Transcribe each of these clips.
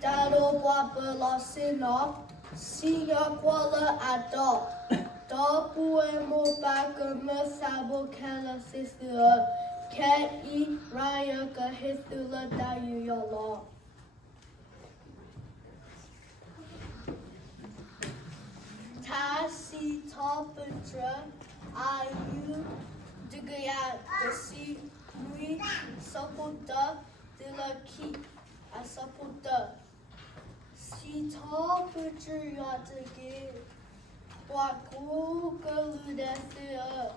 Dado guapa sino, siga quala ado. Do puemo baga me sabo kela sisua. Ke I raya ka hisula da yu yolo. Ta si topetra ayu digaya de si lui sapota de la ki a sapota. Si topetra yatage. Waku kaludesea.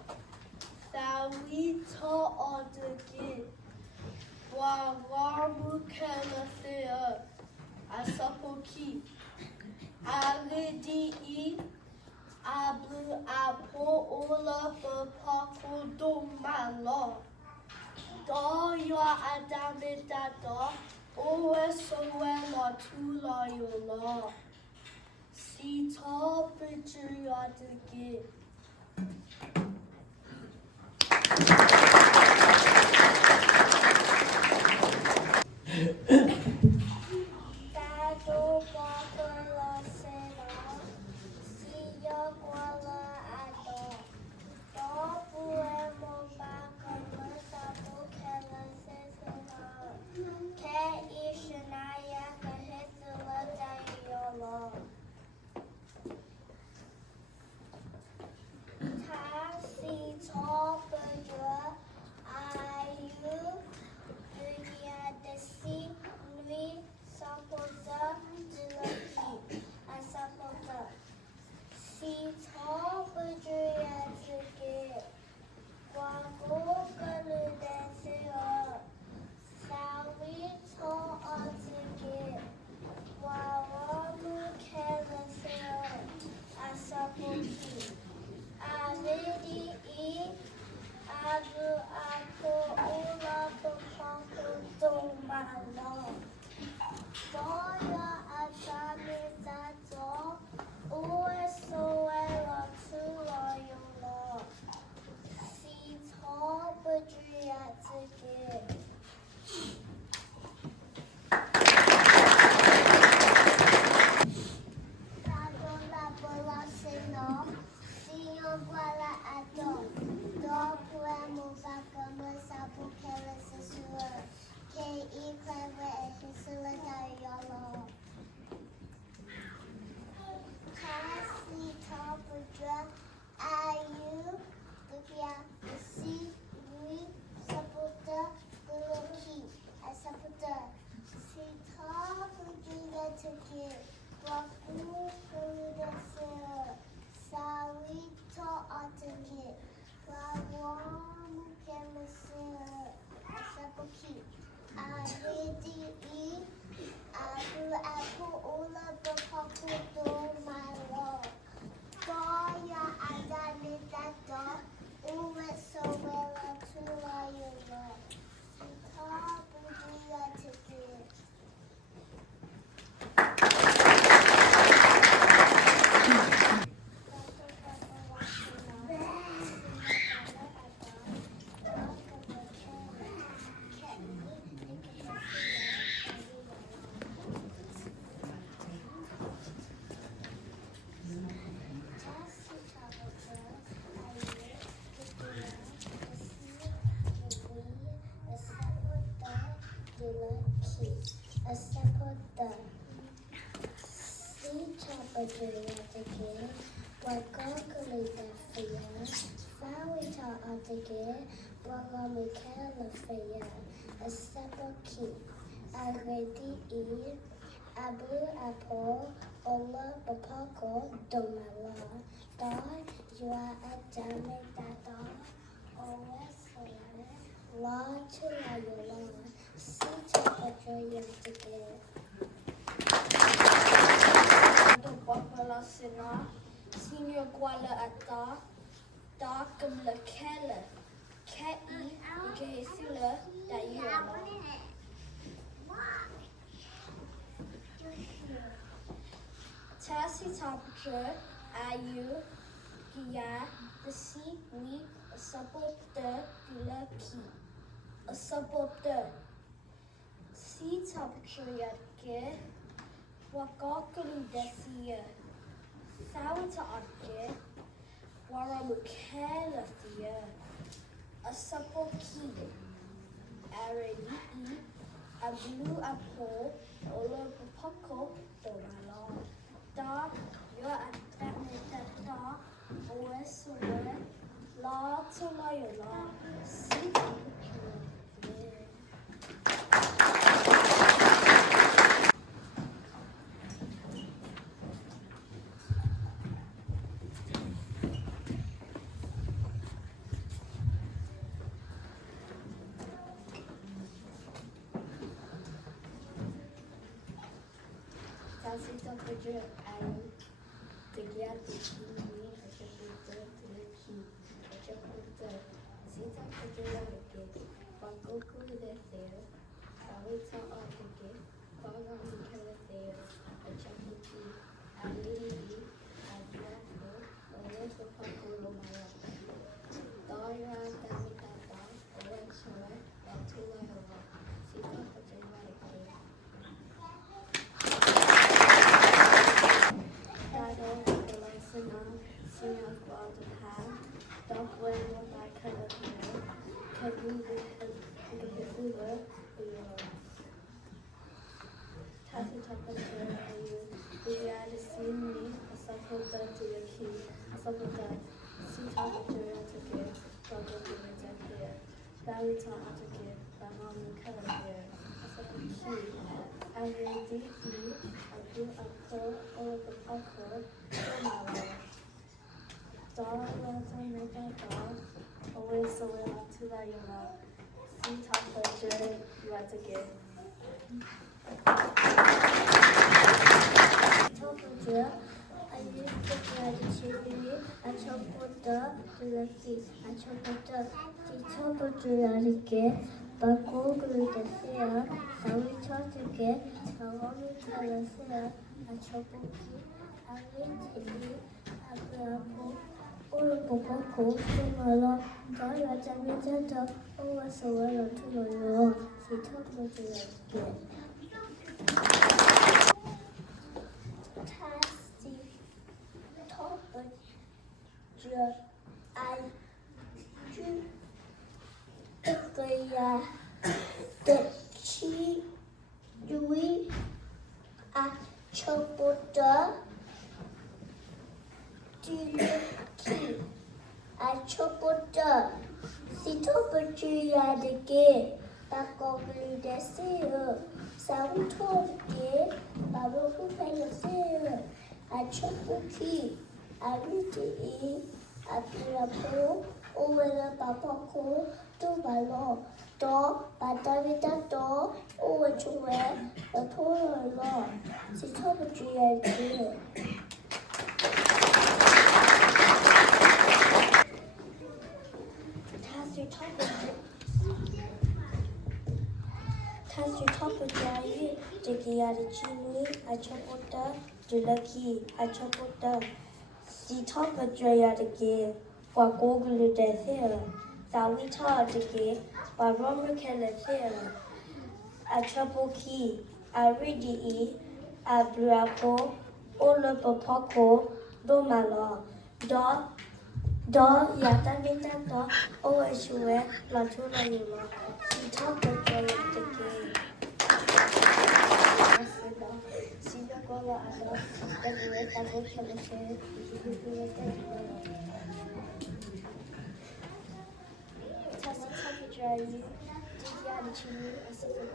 Sawito otake. Wawamu kelasea. Asapoki. Alidi Ablu apo ola pako do malo. Do yo adame da do. Owe sowe tu lo yo lo. Si to picture you to get. Dado guapa seno, si yo guala ado. Do puemo baca sabu kela sesena. Ke ishanaya kahitula dayolo. Si topetra ayu dunia desi lui sapota dilaki asapota. Si topetra yatike wago kalu deseo sawi to atike wawamu kelaseo asapoti. Alidi abu apo ula poko do malo. Doya atame sato uwe soelo tu loyolo. Si to patriatique. Dado la bola seno. Senhor guala ado, do puemo vaca sabu kela sesua, ke I cleve hisula da yolo. Kasi topudra ayu, dukia si lui saputa guluki asaputa. Si topudra teke, waku kuda sera. Sawito atake, wawamu kelasera, asapoki. Alidi abu ula bapaku do malo. Doya adane dato, uwe sowela tula yolo. Sita budia take. A sapota. Si chapajayatake, wakakalita fia, fawita atake, wagamikela fia, a sapoki, already abu apo, ola bapako, domala, da, yua adame dada, owe soe, la tula yola, si chapajayatake. Guapala sena, Senhor guala ata, da gamla kela, ke I ke hisula da yolo. Tasi tapatra ayu kia the si we sapota dilaki a sapota si tapatra yatke Wakakulu desia. Sawata ake. Waramukela thea. A supple key. Areni. A blue apple. Ola pako. Domala. Da. Yo at that da. Oesue. La to my la. See. Sita Pujra and the Gyat Kini, a chapter to the key, a chapter Sita Pujra the gate, Bangoku the there, Salita of the gate, Bagan the Kala there, a chapter key, and Lily, and Blackbo, a little Pakulo Mara. Dara Damitata, a red shower, and Tula Hova, Sita Pujra the gate. Always so well to that you know. See top pleasure you have to give. Top pleasure, I use the gratitude, I chop water to the feet, I chop water, the top pleasure to get, but go to the fair, so we talk to get, so only tell the fair, I chop water, I read to you, I go. Olo popoko tumalo dara jamita owa sawalo tumalo sitoko tulake tasti topo jo I ju kaya the chi dui a chopota key. I chop it up. See top of tree at the gate. Back over the seal. Sound top gate. Bubble who pay the seal. I chop the key. I read the E. I put a pole over the bubble to my law. Door, but David door over to where the total law. See top of tree at the gate. Has your top of dry, Jiggy at a chimney, I chop water, Julaki, I chop water. See top of dry at a gate, for Google the here. Sawi taught the gate, by Romer Keller here. I chop key, I read the E, I blew apple, all up a poco, do my law. Do yata minta do o esue la tuna yuma si top of the game. Si the gola ada the great double chemistry Test the temperature you dig out the chimney a support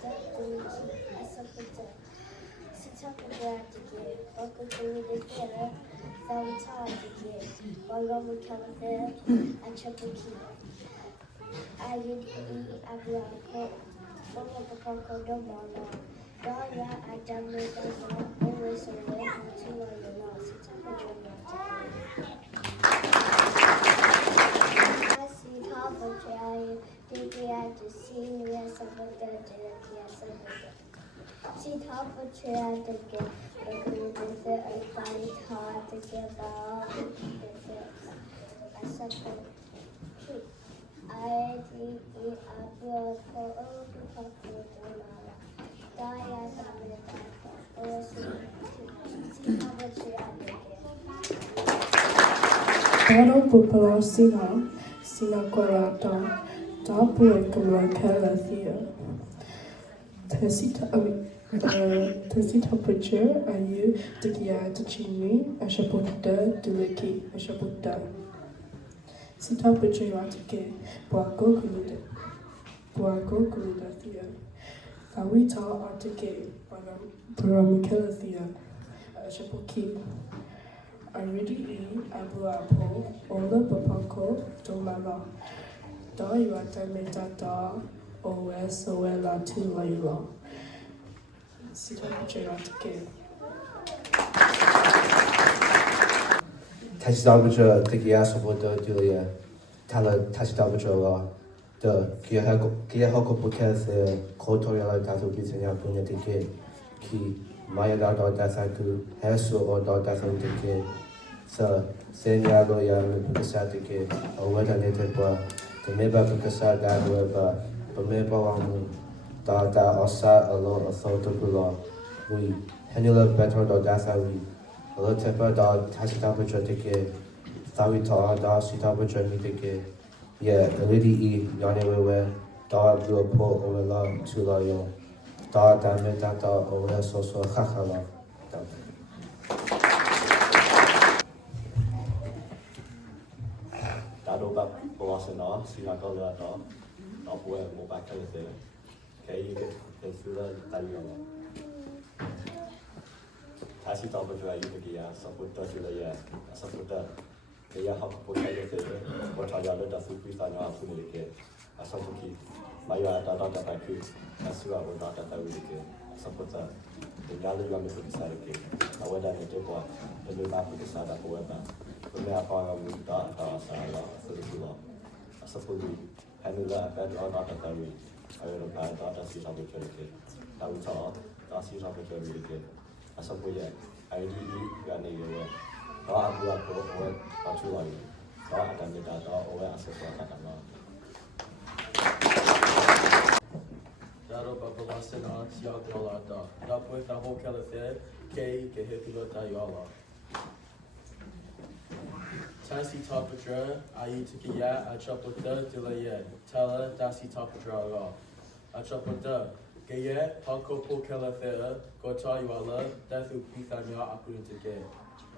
sit up and grab the game. Welcome to the theater. Valentine the game. While we come there and chop the key. I did eat a black one of the cocoa domino. Daya, I done made them always away until I lost it. I see top of Jay, did we have to see me as a better See top of Jay at the game. If I find it hard to give up, I suffer. I think it up your for Taro pupala sina korata, tapu e kumla kela thea. Tesita picture ayu tikia tachini ashaputa duliki ashaputa. Sita picture watike puako kuluda thea. Tawita artike paramikela thea ashapuki. Aridi abu apo ola papako domala. Da yuata meta da os oela tu laila. Sita picture 다시 잡으죠. 되게 서부터 줄이야. 달라 다시 잡으죠. 더 기하고 포켓스 코토리얼 다소 비슷한 분야 되게 기 마야다도 다사그 해수 어도 다소 되게 서 세냐로야 무그사 되게 어와다네 되고 메바 무그사 다로바 메바왕 다다 어사 알로 어서도불로 우리 해닐러 베터도 다사위 어때봐 다 다시 잡으죠. 되게 사위타 다 시타버죠. 되게 예 already 이 연애외 다 루포 오라 출라요 다 다음에 다 오라 소소 하하라 나도 밥 보았으나 시나가라도 너보에 못 박혀서 개이게 됐으라 달려라 다시 잡아줘야 이득이야 서부터 줄이야 서부터 그야 하고 보태야지 뭐 자야를 다 쓰고 있다냐 아프니 이렇게 서부기 마야 다다다다 그 가수가 오다다다 이렇게 서부터 야를 가면 그 사이게 아와다네 되고 늘 나쁘게 사다 보여봐 근데 아빠가 문다 다사라 쓰르구나 서부기 하늘라 다다다다 위 아여로 다다다시 잡을 이렇게 다우서 다시 잡을 이렇게 서부에 아이디 간에 이제 더 아부하고 오해 맞추어요. 더 아답니다. 더 오해 아서서 하다가. 다로 바바스나 시아콜라다. 나포에 타보켈레세 케이 게헤티로타 요라. 다시 타프트라 아이티키야 아차포타 딜레예. 탈라 다시 타프트라가. 아차포타 Gaya, Pakopo Calafea, Gotayuala, Dathu Pithanya Apuntake.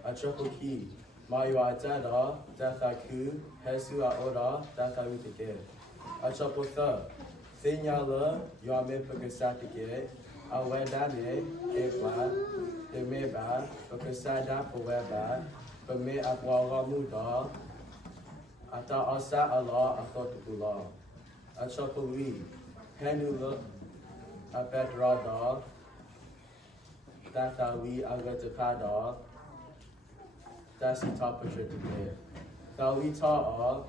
Achapoki, Mayuatada, Dathaku, Hesua Ora, Dathawitake. Achapotha, Sinyala, Yame Pakasatake, Awedane, Kepla, Demeba, Pakasada Poweba, Pame Apwala Muda, Ata Asa Allah, Athotupula. Achapoli, Henula. Apedrada, Dathawi Agatapada, Dasitapatra today. Tawita,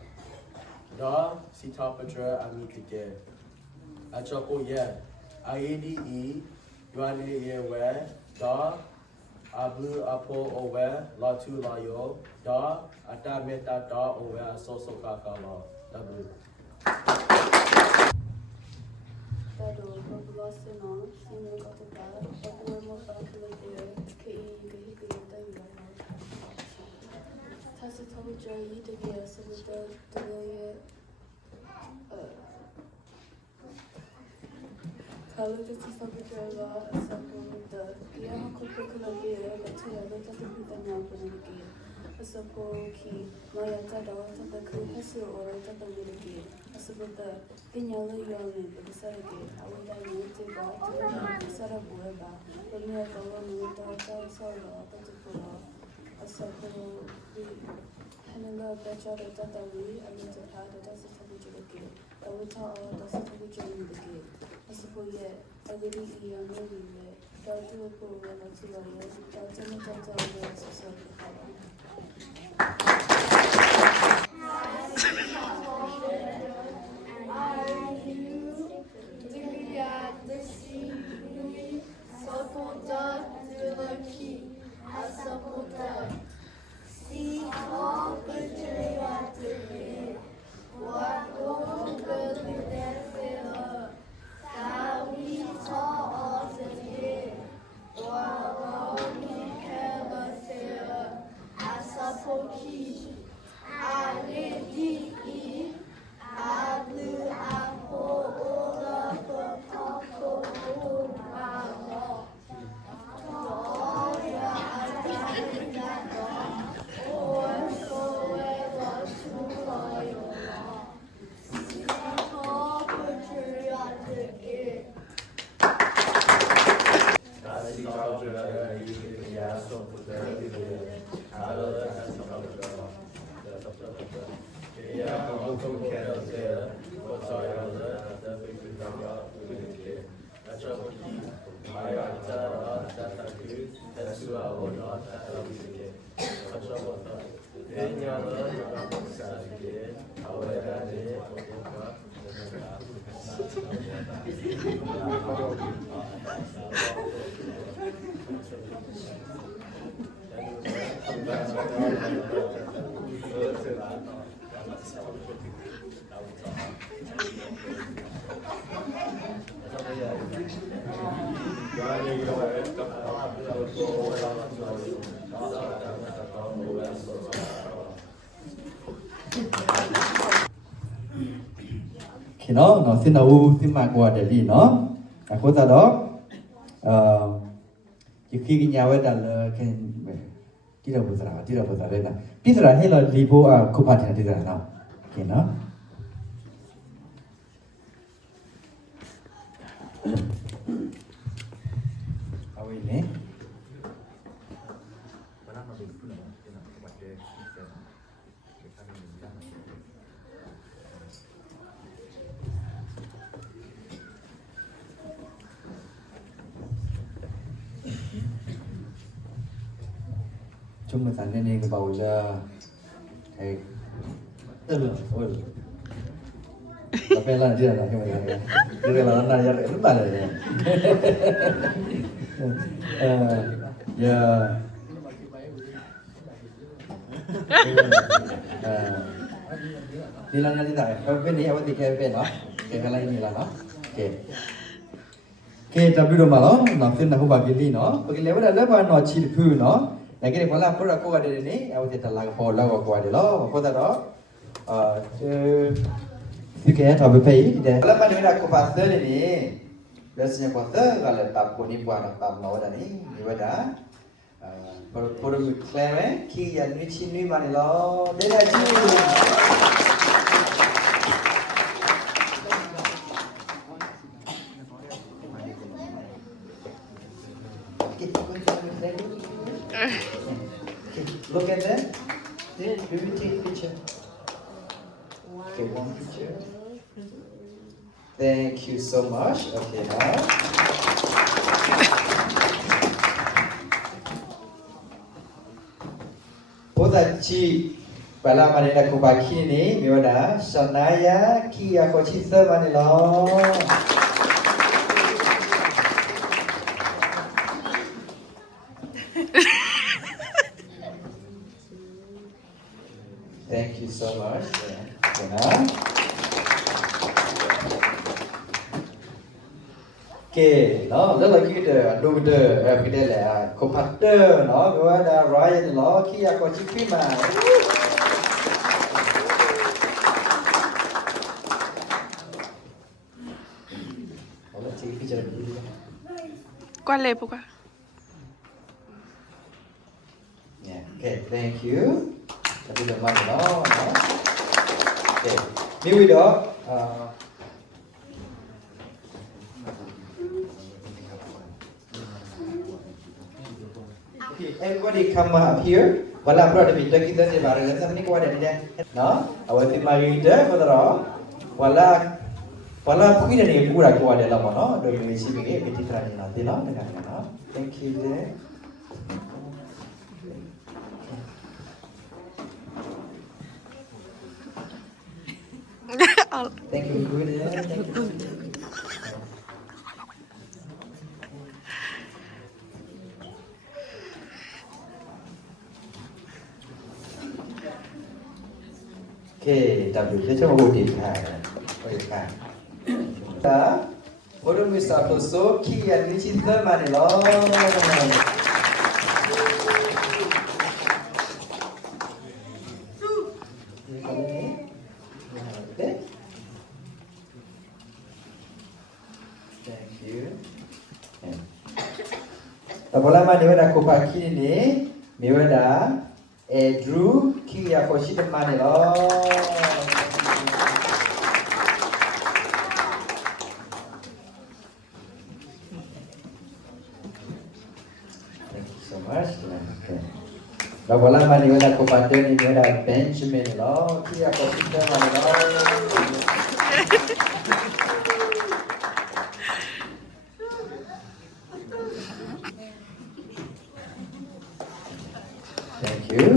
Da Sitapatra Amikage. Achapo ye, Aedi, Yuane Yewe, Da Abu Apo Owe, Latu Layo, Da Atameta Da Owe, Soso Kakala, Dabu. Taro babasena sina katata tapu mo pakilate ke tayo tasi tabu jai tege sabuta tege kalu tasi sabu jaiga sabuta kia hakupo kulage gataya tata pitanya punake asapo ki maya tada tata ku hasu ora tata miliki asabuta Pinyala yone bisarage awada yete ba bisara bueba penya kawa muta ta sala tatupura asapo hananga bachara tatawi ayete pada tasa sabujurake awita tasa sabujurake asapo ye agiri iyane yile tatu ko wala tilaye tatana tata wala sasa Wow. khi nó xin đâu xin mà qua để đi nó có ra đó khi cái nhà với đàn cái tí đầu bữa giờ đây nè tí giờ hay là đi bộ không phải là tí giờ nào khi nó ini cuma tadi ni ke bawah je oi tapi lah dia lah dia lah nak ya lupa lah ya ni lah nanti tak apa ni awak tiga apa no kalau ini lah no okay tapi dah malam nak nak bagi ni no bagi lepas dah lepas no ciri pu no Lagi ni malam pun aku ada ni, aku tidak lagi pola aku ada lo, aku tak tahu. Fikir tak berpikir dia. Kalau mana aku pasal ni, biasanya pasal kalau tak pun ni buat tak mau dah ni, ni ada. Perlu klaim ki yang ni cini mana lo, dia dah cini. Look at that. Then do you take a picture? Okay, one picture. Thank you so much. Okay, now. Podaci pada mana nak kubaki ni, miwana sanaya ki aku cita mana lo. Thank you so much. Okay, nó rất là kia được đu được cái đây là compactor nó gọi là Ryan nó khi có chiếc phim mà ¿Cuál época? Yeah, okay, thank you. Tapi dah mana no? Okay, ni video. Okay, everybody come up here. Wala bro, ada video kita ni baru kita ni kuat ada dia. No, awak ti mari kita, betul? Wala pun ni pura kuat ada lama no. Doi ni sini kita terani nanti no, dengan no. Thank you there. Thank you, good. Thank you. Okay, tapi kita cuba buat kan. Kita, orang misal tu so kian ni cinta mana lo? Bola mana dia aku pakai ni, dia Drew ki aku sih mana lo. Thank you so much. Okay. Rồi voilà mà nếu là cô bạn tên thì là Benjamin đó khi có xin cho mà đó. Thank you.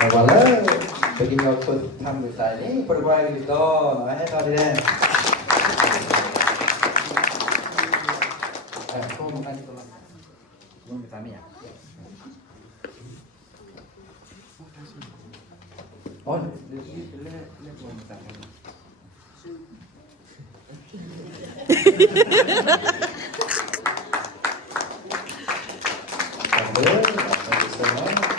Rồi voilà begin your first time with Tiny. Provide with God. Nói hết thôi đi đây. Cô một cái cô làm. Muốn với Tiny à? Oh, Thank you so much.